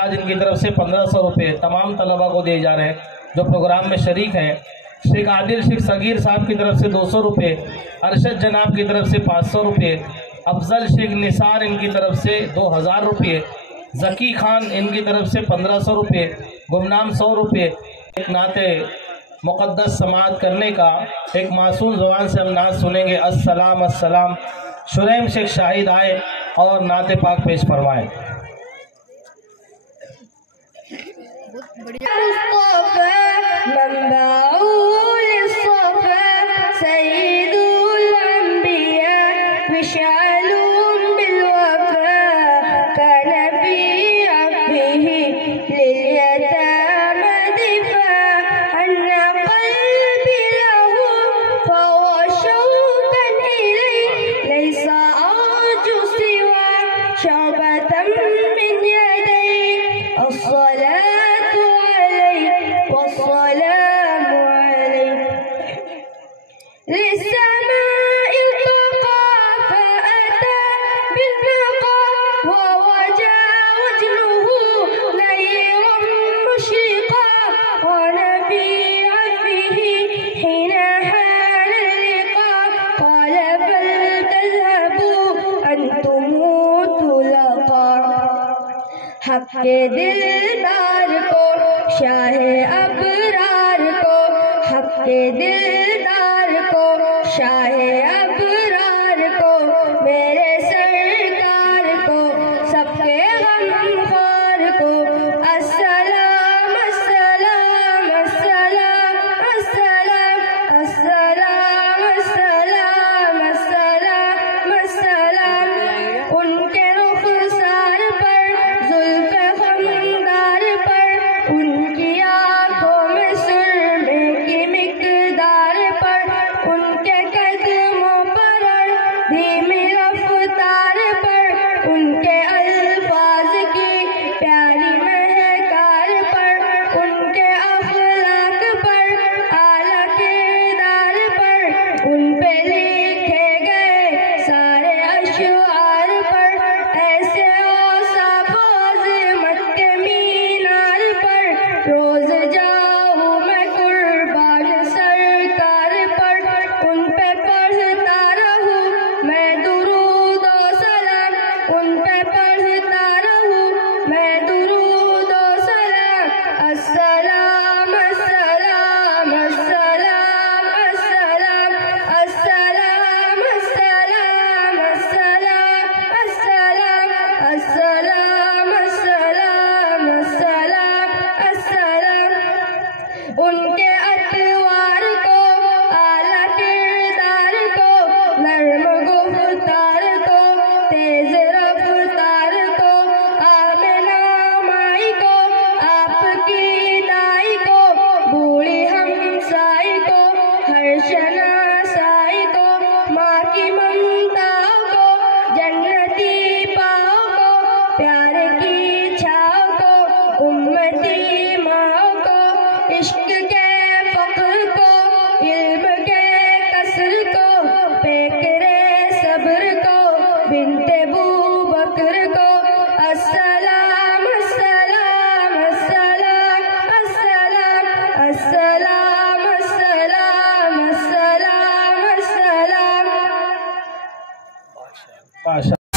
فیاض ان کی طرف سے 1500 روپے تمام طلبہ کو دیے جا رہے ہیں جو پروگرام میں شریک ہیں۔ شیخ عادل شیخ صغیر صاحب کی طرف سے 200 روپے، ارشد جناب کی طرف سے 500 روپے، افضل شیخ نثار ان کی طرف سے 2000 روپے، ذکی خان ان کی طرف سے 1500 روپے، گمنام 100 روپے۔ ایک نعت مقدس سماعت کرنے کا ایک معصوم زبان سے ہم نعت سنیں گے۔ السلام السلام۔ شریم شیخ شاہد آئے اور نعت پاک پیش فرمائیں۔ حق کے دلدار کو شاہ ابرار کو، حق کے دلدار کو شاہ ابرار کو، میرے سرکار کو سب کے غمخوار کو السلام السلام السلام السلام السلام السلام السلام السلام۔ ان کے رخسار پر زلف خمدار پر، ان کی آنکھوں میں سرمے کی مقدار پر، ان کے قدموں پر اور دھیمی رفتار پر، ان کے الفاظ کی پیاری مہکار پر، ان کے اخلاق پر اعلیٰ کردار پر، ان پہ لکھے گئے سارے اشعار پر، ایسے اوصاف و عظمت کے مینار پر، روز جاؤں میں قربان سرکار پر، ان پہ پڑھتا رہوں میں درود و سلام، ان پہ پڑھتا رہوں میں درود و سلام۔ السلام السلام السلام السلام السلام السلام السلام السلام السلام السلام السلام السلام۔ ان کے اطوار کو اعلیٰ کردار کو، نرم گفتار کو، تیز رفتار کو، آمنہ مائی کو، آپ کی دائی کو، بوڑھی ہمسائی کو، ہر شناسائی کو، ماں کی ممتا کو، جنتی پاؤ کو، پیار کی چھاؤ کو، امتی ماں کو، عشق کے فقر کو، علم کے قصر کو، پیکرے صبر کو، بنت بوبکر کو السلام السلام السلام السلام السلام السلام السلام السلام۔ ماشاء